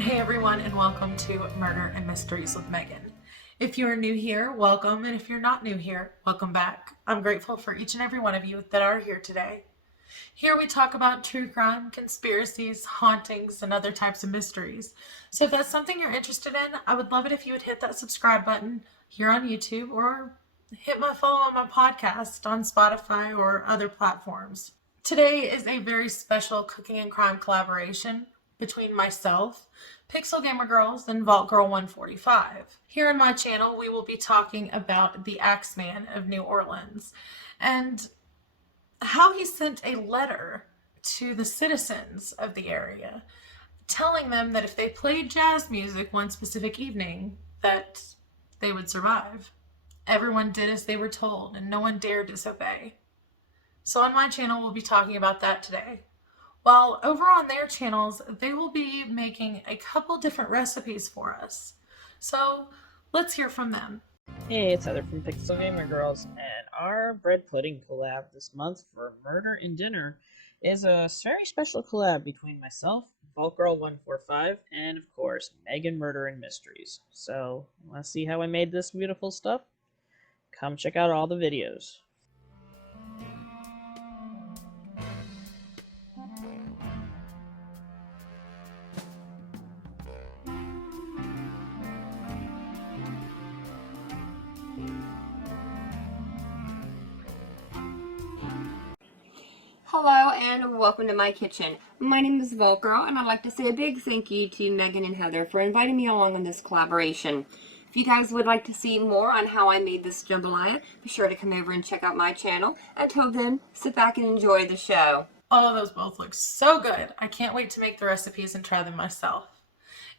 Hey everyone, and welcome to Murder and Mysteries with Megan. If you are new here, welcome, and if you're not new here, welcome back. I'm grateful for each and every one of you that are here today. Here we talk about true crime, conspiracies, hauntings, and other types of mysteries. So if that's something you're interested in, I would love it if you would hit that subscribe button here on YouTube or hit my follow on my podcast on Spotify or other platforms. Today is a very special cooking and crime collaboration between myself, Pixel Gamer Girls, and Vault Girl 145. Here on my channel, we will be talking about the Axeman of New Orleans and how he sent a letter to the citizens of the area telling them that if they played jazz music one specific evening, that they would survive. Everyone did as they were told, and no one dared disobey. So on my channel, we'll be talking about that today. While over on their channels, they will be making a couple different recipes for us. So let's hear from them. Hey, it's Heather from Pixel Gamer Girls, and our bread pudding collab this month for Murder and Dinner is a very special collab between myself, Vault Girl 145, and of course, Megan Murder and Mysteries. So, want to see how I made this beautiful stuff? Come check out all the videos. Hello and welcome to my kitchen. My name is Volcro and I'd like to say a big thank you to Megan and Heather for inviting me along on this collaboration. If you guys would like to see more on how I made this jambalaya, be sure to come over and check out my channel. Until then, sit back and enjoy the show. Oh, those both look so good. I can't wait to make the recipes and try them myself.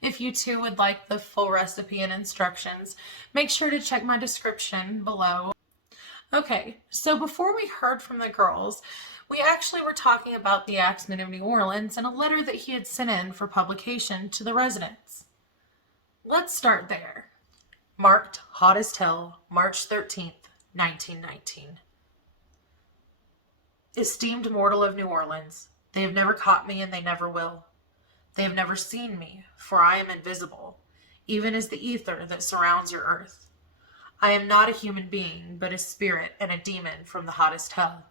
If you too would like the full recipe and instructions, make sure to check my description below. Okay, so before we heard from the girls, we actually were talking about the Axeman of New Orleans and a letter that he had sent in for publication to the residents. Let's start there. Marked Hot as Hell, March 13th, 1919. Esteemed mortal of New Orleans, they have never caught me and they never will. They have never seen me, for I am invisible, even as the ether that surrounds your earth. I am not a human being, but a spirit and a demon from the hottest hell.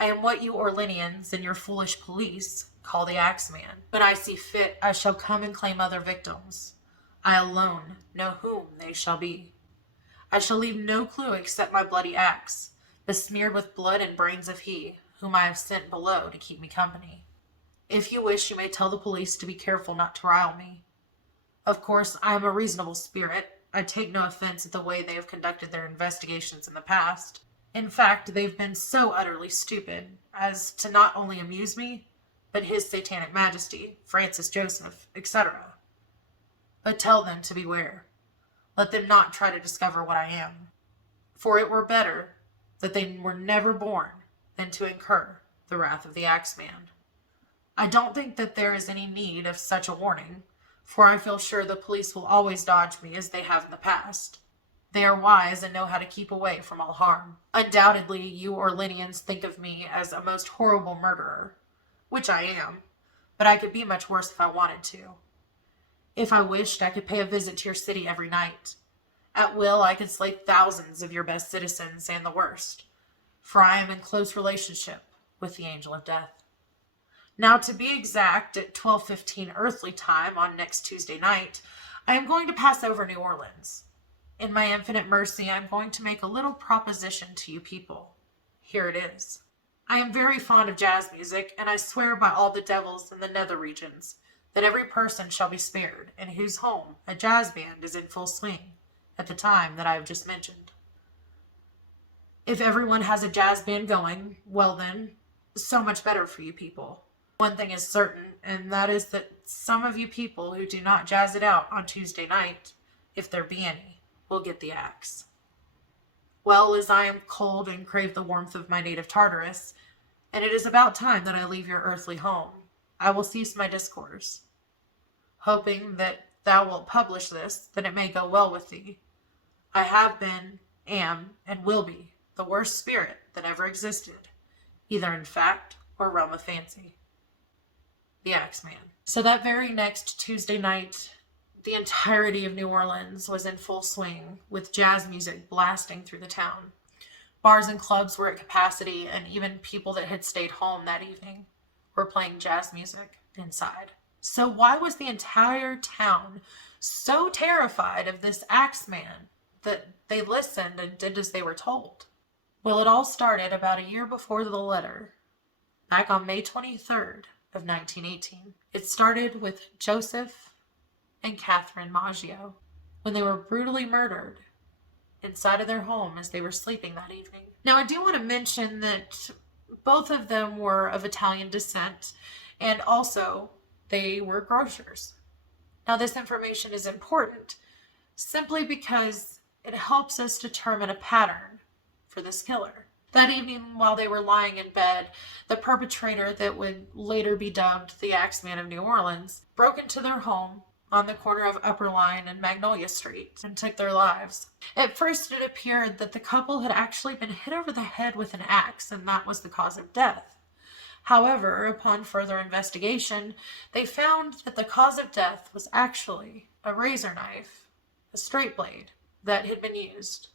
I am what you Orleanians and your foolish police call the Axeman. When I see fit, I shall come and claim other victims. I alone know whom they shall be. I shall leave no clue except my bloody axe, besmeared with blood and brains of he, whom I have sent below to keep me company. If you wish, you may tell the police to be careful not to rile me. Of course, I am a reasonable spirit. I take no offense at the way they have conducted their investigations in the past. In fact, they've been so utterly stupid as to not only amuse me, but His Satanic Majesty, Francis Joseph, etc. But tell them to beware. Let them not try to discover what I am. For it were better that they were never born than to incur the wrath of the Axeman. I don't think that there is any need of such a warning, for I feel sure the police will always dodge me as they have in the past. They are wise and know how to keep away from all harm. Undoubtedly, you Orleanians think of me as a most horrible murderer, which I am, but I could be much worse if I wanted to. If I wished, I could pay a visit to your city every night. At will, I could slay thousands of your best citizens and the worst, for I am in close relationship with the angel of death. Now, to be exact, at 12:15 earthly time on next Tuesday night, I am going to pass over New Orleans. In my infinite mercy, I am going to make a little proposition to you people. Here it is. I am very fond of jazz music, and I swear by all the devils in the nether regions that every person shall be spared in whose home a jazz band is in full swing at the time that I have just mentioned. If everyone has a jazz band going, well then, so much better for you people. One thing is certain, and that is that some of you people who do not jazz it out on Tuesday night, if there be any, will get the axe. Well, as I am cold and crave the warmth of my native Tartarus, and it is about time that I leave your earthly home, I will cease my discourse, hoping that thou wilt publish this, that it may go well with thee. I have been, am, and will be the worst spirit that ever existed, either in fact or realm of fancy. the Axeman. So that very next Tuesday night, the entirety of New Orleans was in full swing with jazz music blasting through the town. Bars and clubs were at capacity, and even people that had stayed home that evening were playing jazz music inside. So why was the entire town so terrified of this Axeman that they listened and did as they were told? Well, it all started about a year before the letter, back on May 23rd of 1918. It started with Joseph and Catherine Maggio when they were brutally murdered inside of their home as they were sleeping that evening. Now, I do want to mention that both of them were of Italian descent, and also they were grocers. Now, this information is important simply because it helps us determine a pattern for this killer. That evening, while they were lying in bed, the perpetrator that would later be dubbed the Axeman of New Orleans broke into their home on the corner of Upper Line and Magnolia Street and took their lives. At first, it appeared that the couple had actually been hit over the head with an axe, and that was the cause of death. However, upon further investigation, they found that the cause of death was actually a razor knife, a straight blade, that had been used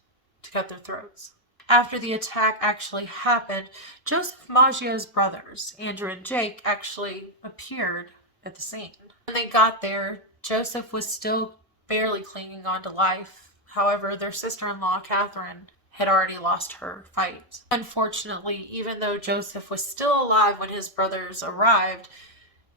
to cut their throats. After the attack actually happened, Joseph Maggio's brothers, Andrew and Jake, actually appeared at the scene. When they got there, Joseph was still barely clinging on to life. However, their sister-in-law, Catherine, had already lost her fight. Unfortunately, even though Joseph was still alive when his brothers arrived,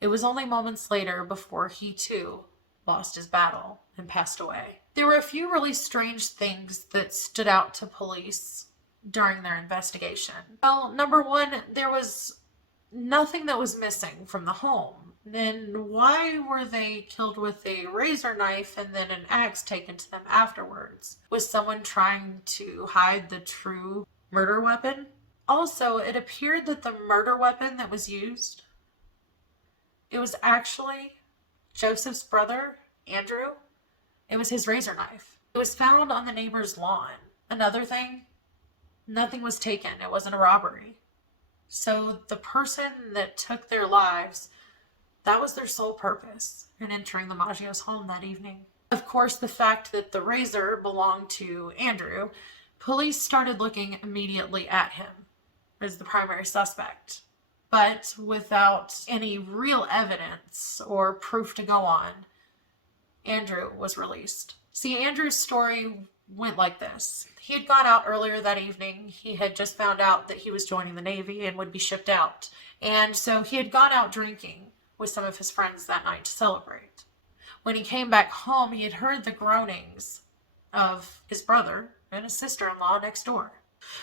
it was only moments later before he too lost his battle and passed away. There were a few really strange things that stood out to police during their investigation. Well, number one, there was nothing that was missing from the home. Then why were they killed with a razor knife and then an axe taken to them afterwards? Was someone trying to hide the true murder weapon? Also, it appeared that the murder weapon that was used, it was actually Joseph's brother, Andrew. It was his razor knife. It was found on the neighbor's lawn. Another thing, nothing was taken. It wasn't a robbery. So the person that took their lives, that was their sole purpose in entering the Maggio's home that evening. Of course, the fact that the razor belonged to Andrew, police started looking immediately at him as the primary suspect. But without any real evidence or proof to go on, Andrew was released. See, Andrew's story went like this. He had gone out earlier that evening. He had just found out that he was joining the Navy and would be shipped out. And so he had gone out drinking with some of his friends that night to celebrate. When he came back home, he had heard the groanings of his brother and his sister-in-law next door.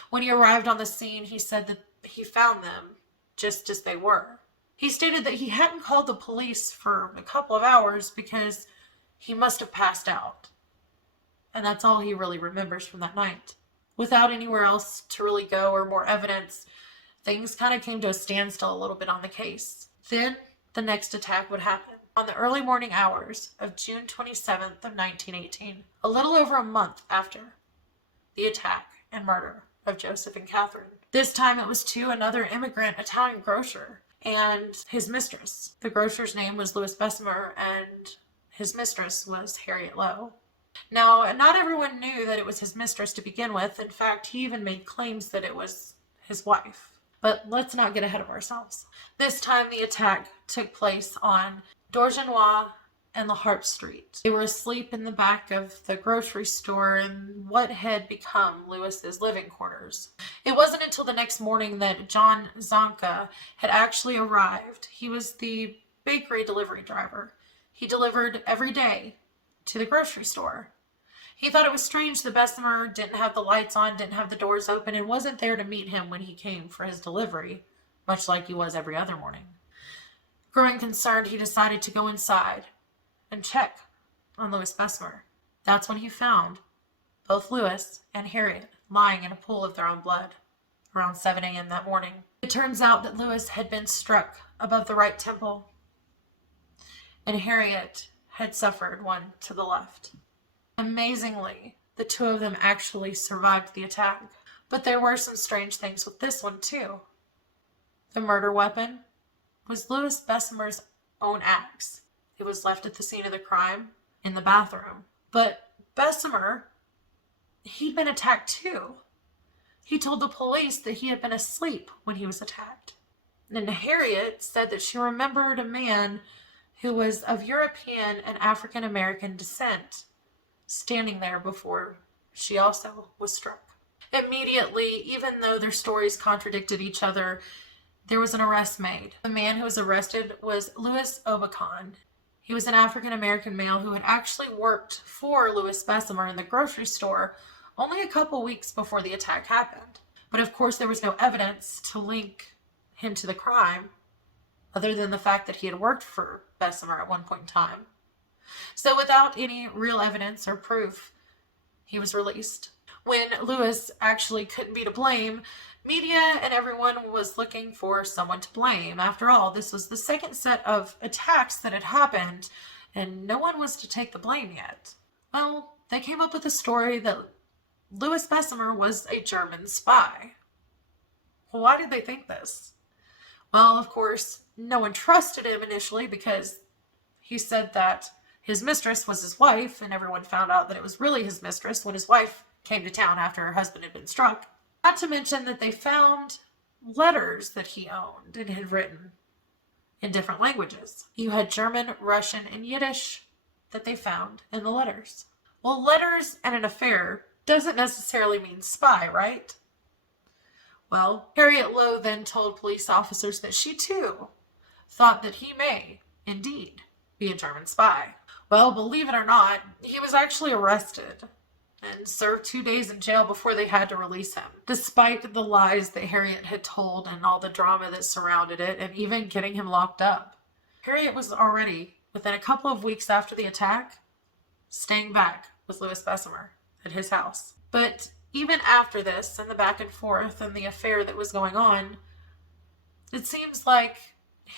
When he arrived on the scene, he said that he found them just as they were. He stated that he hadn't called the police for a couple of hours because he must have passed out. And that's all he really remembers from that night. Without anywhere else to really go or more evidence, things kind of came to a standstill a little bit on the case. Then the next attack would happen on the early morning hours of June 27th of 1918, a little over a month after the attack and murder of Joseph and Catherine. This time it was to another immigrant Italian grocer and his mistress. The grocer's name was Louis Bessemer and his mistress was Harriet Lowe. Now, not everyone knew that it was his mistress to begin with. In fact, he even made claims that it was his wife. But let's not get ahead of ourselves. This time the attack took place on Dorgenois and La Harpe Street. They were asleep in the back of the grocery store in what had become Lewis's living quarters. It wasn't until the next morning that John Zonka had actually arrived. He was the bakery delivery driver. He delivered every day to the grocery store. He thought it was strange the Bessemer didn't have the lights on, didn't have the doors open, and wasn't there to meet him when he came for his delivery, much like he was every other morning. Growing concerned, he decided to go inside and check on Louis Bessemer. That's when he found both Louis and Harriet lying in a pool of their own blood around 7 a.m. that morning. It turns out that Louis had been struck above the right temple, and Harriet had suffered one to the left. Amazingly, the two of them actually survived the attack. But there were some strange things with this one too. The murder weapon was Louis Bessemer's own axe. It was left at the scene of the crime in the bathroom. But Bessemer, he'd been attacked too. He told the police that he had been asleep when he was attacked. And Harriet said that she remembered a man who was of European and African American descent standing there before she also was struck. Immediately, even though their stories contradicted each other, there was an arrest made. The man who was arrested was Louis Obacon. He was an African American male who had actually worked for Louis Bessemer in the grocery store only a couple weeks before the attack happened. But of course, there was no evidence to link him to the crime other than the fact that he had worked for Bessemer at one point in time. So without any real evidence or proof, he was released. When Louis actually couldn't be to blame, media and everyone was looking for someone to blame. After all, this was the second set of attacks that had happened, and no one was to take the blame yet. Well, they came up with a story that Louis Bessemer was a German spy. Why did they think this? Well, of course, no one trusted him initially because he said that his mistress was his wife, and everyone found out that it was really his mistress when his wife came to town after her husband had been struck. Not to mention that they found letters that he owned and had written in different languages. You had German, Russian, and Yiddish that they found in the letters. Well, letters and an affair doesn't necessarily mean spy, right? Well, Harriet Lowe then told police officers that she too thought that he may, indeed, be a German spy. Well, believe it or not, he was actually arrested and served 2 days in jail before they had to release him, despite the lies that Harriet had told and all the drama that surrounded it, and even getting him locked up. Harriet was already, within a couple of weeks after the attack, staying back with Louis Bessemer at his house. But even after this, and the back and forth, and the affair that was going on, it seems like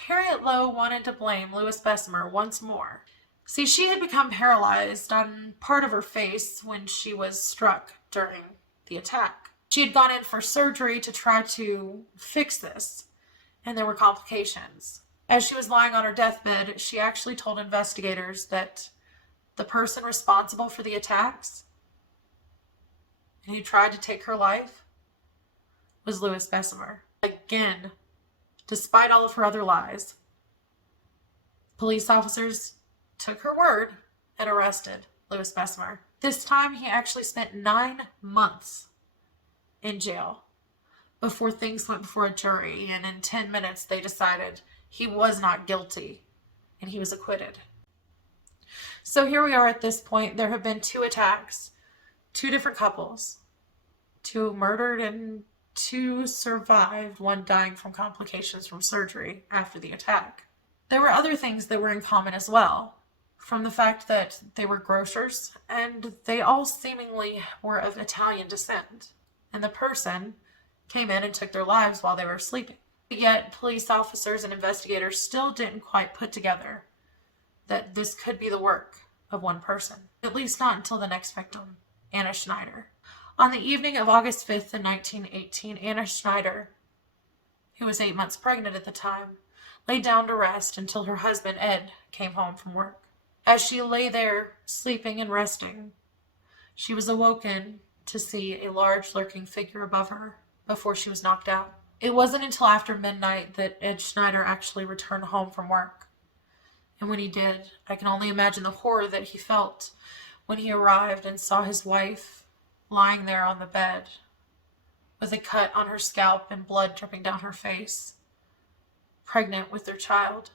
Harriet Lowe wanted to blame Louis Bessemer once more. See, she had become paralyzed on part of her face when she was struck during the attack. She had gone in for surgery to try to fix this, and there were complications. As she was lying on her deathbed, she actually told investigators that the person responsible for the attacks and who tried to take her life was Louis Bessemer. Again, despite all of her other lies, police officers took her word and arrested Louis Bessemer. This time, he actually spent 9 months in jail before things went before a jury, and in 10 minutes, they decided he was not guilty, and he was acquitted. So here we are at this point. There have been 2 attacks, 2 different couples, 2 murdered and 2 survived, one dying from complications from surgery after the attack. There were other things that were in common as well, from the fact that they were grocers and they all seemingly were of Italian descent, and the person came in and took their lives while they were sleeping. Yet police officers and investigators still didn't quite put together that this could be the work of one person, at least not until the next victim, Anna Schneider. On the evening of August 5th in 1918, Anna Schneider, who was 8 months pregnant at the time, lay down to rest until her husband, Ed, came home from work. As she lay there, sleeping and resting, she was awoken to see a large lurking figure above her before she was knocked out. It wasn't until after midnight that Ed Schneider actually returned home from work. And when he did, I can only imagine the horror that he felt when he arrived and saw his wife lying there on the bed with a cut on her scalp and blood dripping down her face, pregnant with their child,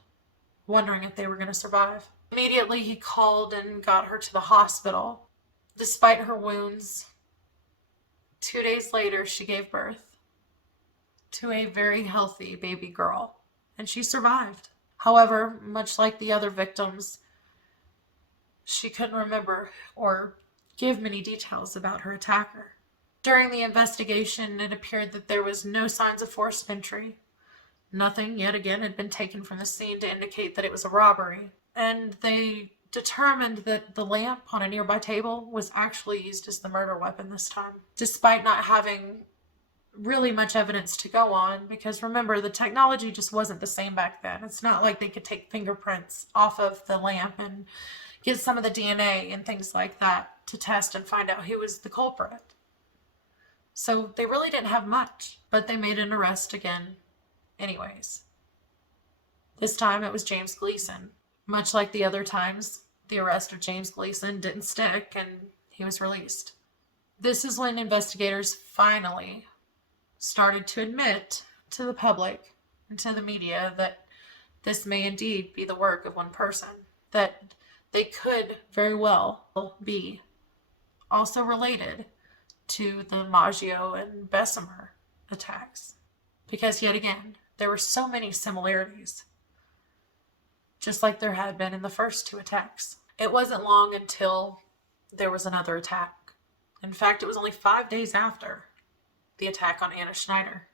wondering if they were going to survive. Immediately, he called and got her to the hospital. Despite her wounds, 2 days later, she gave birth to a very healthy baby girl, and she survived. However, much like the other victims, she couldn't remember or give many details about her attacker. During the investigation, it appeared that there was no signs of forced entry. Nothing, yet again, had been taken from the scene to indicate that it was a robbery. And they determined that the lamp on a nearby table was actually used as the murder weapon this time. Despite not having really much evidence to go on because remember, the technology just wasn't the same back then. It's not like they could take fingerprints off of the lamp and get some of the DNA and things like that to test and find out who was the culprit. So they really didn't have much, but they made an arrest again anyways. This time it was James Gleason. Much like the other times, the arrest of James Gleason didn't stick and he was released. This is when investigators finally started to admit to the public and to the media that this may indeed be the work of one person, that they could very well be also related to the Maggio and Bessemer attacks. Because yet again, there were so many similarities, just like there had been in the first two attacks. It wasn't long until there was another attack. In fact, it was only 5 days after the attack on Anna Schneider.